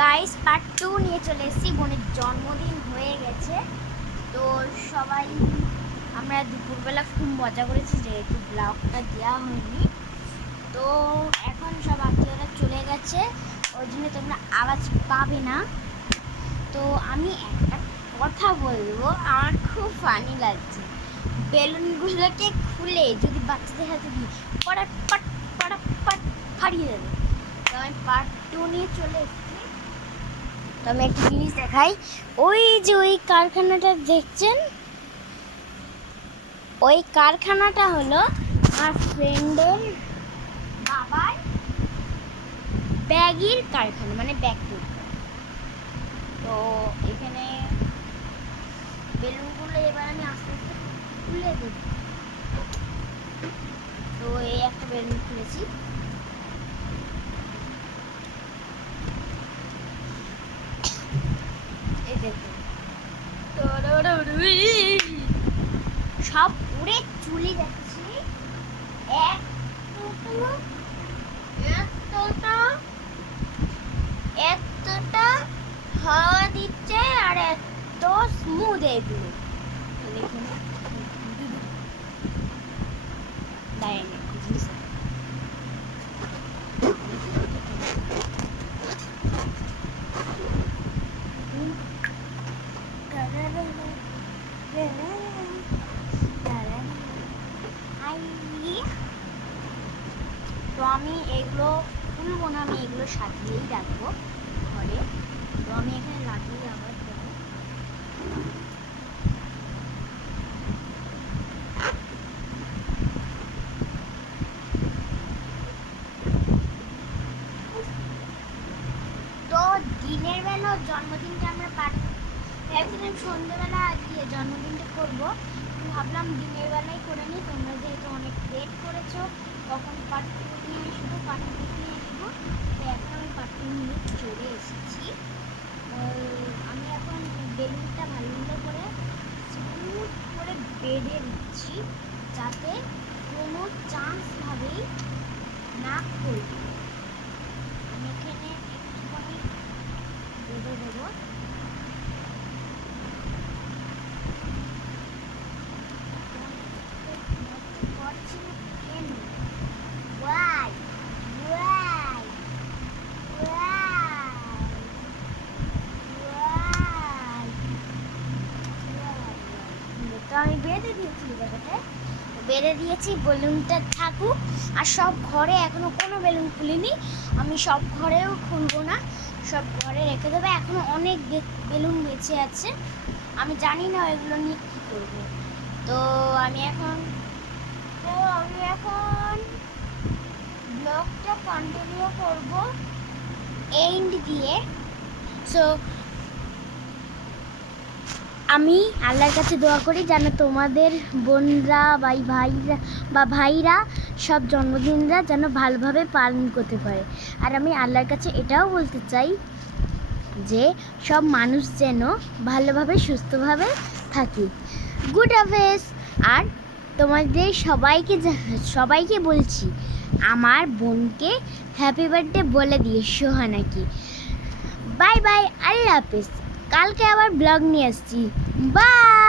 Guys part 2 নিয়ে চলে এসেছি। বোনের জন্মদিন হয়ে গেছে, তো সবাই আমরা দুপুরবেলা খুব মজা করেছি, যেহেতু ব্লগটা দেওয়া হয়নি। তো এখন সব আত্মীয়রা চলে গেছে, ওই জন্য তোমরা আওয়াজ পাবে না। তো আমি একটা কথা বলবো, আমার খুব ফানি লাগছে। বেলুনগুলোকে খুলে যদি বাচ্চাদের হাতে দিই, পটাট পট পটাট পট ফাটিয়ে দেবে। তো আমি পার্ট 2 নিয়ে চলে এসেছি। তো আমি একটা জিনিস দেখাই, ওই যে ওই কারখানাটা দেখছেন, ওই কারখানাটা হলো আমার ফ্রেন্ডের বাবার ব্যাগের কারখানা, মানে ব্যাগ তৈরি করে। তো এখানে বেলুনগুলো এবার আমি আস্তে আস্তে খুলে দেব। তো এই একটা বেলুন খুলেছি, এই দেখুন সব উড়ে চলে যাচ্ছে। এতটা হাওয়া দিচ্ছে আর এত স্মুথ এগুলো দেখুন। তো আমি এগুলো খুলবো না, আমি এগুলো সাজিয়েই রাখবো ঘরে। তো আমি এখানে লাগিয়ে আবার দেবো। তো দিনের বেলা জন্মদিনটা আমরা ভেবেছিলাম সন্ধ্যেবেলা দিয়ে জন্মদিনটা করবো, ভাবলাম দিনের বেলায় করে নিই। তোমরা যেহেতু অনেক লেট করেছো, কখন পার্ট 2 নিয়ে আসবো, পার্ট 2 নিয়ে আসবো। তো এখন আমি পার্ট 2 নিয়ে চলে এসেছি। আমি এখন বেলুনটা ভালো করে স্মুথ করে বেঁধে দিচ্ছি, যাতে কোনো চান্সভাবেই না করবে। আমি এখানে একটুখানি বেঁধে দেবো। তো আমি বেঁধে দিয়েছি জায়গাটা, বেঁধে দিয়েছি। বেলুনটা থাকুক, আর সব ঘরে এখনো কোনো বেলুন খুলিনি, আমি সব ঘরেও খুলবো না, সব ঘরে রেখে দেবো। এখনো অনেক বেলুন বেঁচে আছে, আমি জানি না এগুলো নিয়ে কী করবো। তো আমি এখন ব্লগটা কন্টিনিউ করব এন্ড দিয়ে। সো আমি আল্লাহর কাছে দোয়া করি যেন তোমাদের বোনরা ভাইরা সব জন্মদিনরা যেন ভালোভাবে পালন করতে পারে। আর আমি আল্লাহর কাছে এটাও বলতে চাই যে সব মানুষ যেন ভালোভাবে সুস্থভাবে থাকে। গুড হাফেজ। আর তোমাদের সবাইকে বলছি, আমার বোনকে হ্যাপি বার্থডে বলে দিয়ে সোহানাকে। বাই বাই, আল্লাহ হাফেজ। কালকে আবার ব্লগ নিয়ে আসছি। বাই।